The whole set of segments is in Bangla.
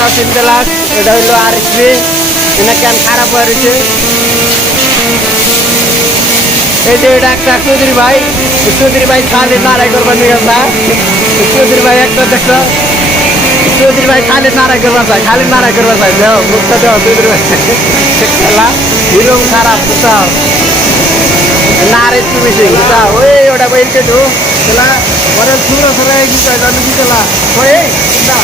একটা 3 লাখ, এটা হইলো আরএসবি, এটা কেন খারাপ হয়ে রয়েছে। এই যে এটা একটা চৌধুরী ভাই খালি নাড়াই করবার নিয়ে গেছে। চৌধুরী ভাই একটা দেখো, চৌধুরী ভাই খালি নাড়াই করবার চাই, খালি নাড়াই করবার চাই। দেও মুখটা দেও চৌধুরী ভাই খেলা হিরোম খারাপ বুঝাও নাড়াই মেশিন বুঝাও। ওই ওটা বলছে তো খেলা ওরা সুর সরাই দিতে জানি কি খেলা ওই না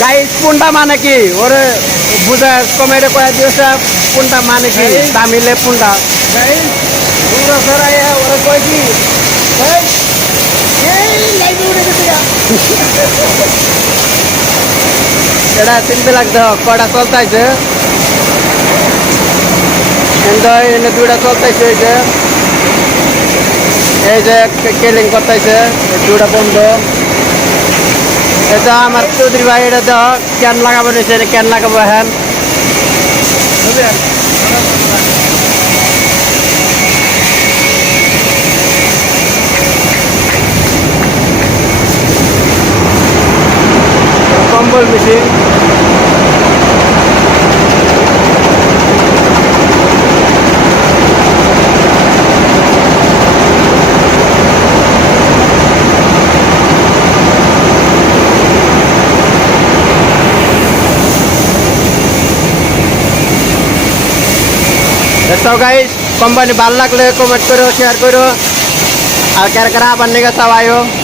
গাইস পুন্ডা মানে কি ওরে বুঝা কমেডি কয়া দিয়েছে। পুন্ডা মানে কি তামিলে পুন্ডা গাইস সুর সরাই ওরে কয় কি এটা 3 লাখ দেহ কয়টা চলতেছে এনে দুইটা চলতেছে। এই যে কেলিং করতেছে দুটা বন্ধ। এটা আমার চৌধুরী ভাই এটা দেহ ক্যান লাগাবো নিয়েছে, ক্যান লাগাবো হ্যান কম্বল মেশিন। তো গাইস কোম্পানি ভালো লাগলে কমেন্ট করো, শেয়ার করো, আর কারা কারা আবার নিয়ে চাও আয়ো।